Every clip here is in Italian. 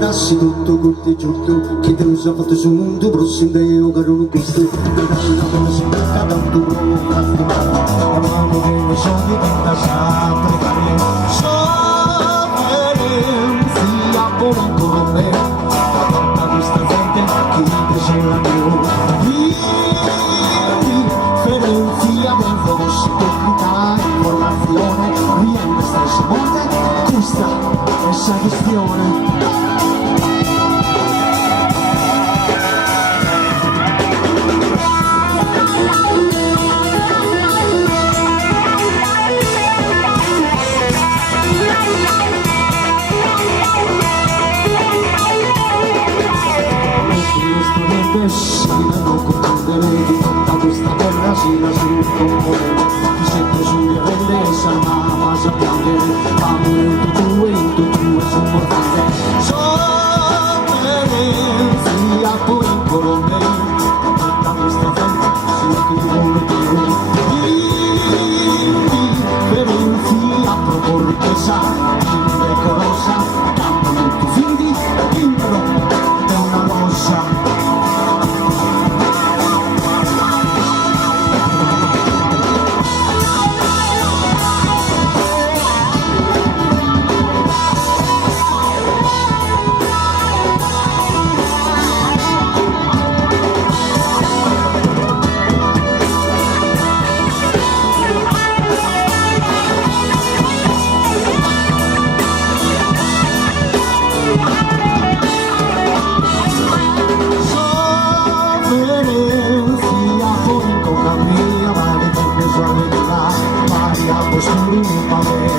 adesso tutto corto e giusto che te lo sa fatto su un tuo prossimo io che non ho visto dalla cosa si becca tanto provo la mano che mi sono diventa sempre carne sofferenza pure con me tanta questa gente che ti c'è la mia differenza ben forse tecnica informazione riempie stress monte questa è essa questione. Si devono comprendere di tutta questa guerra si la scompone chi sente su di rende sarà a piangere amo tu è su mortale sofferenza poi in colore tutta questa gente si vuole differenza proporre sa indecorosa cambiano tutti figli dentro è una rosa.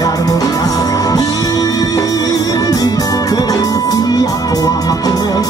Armonia, indifferenza o amateur,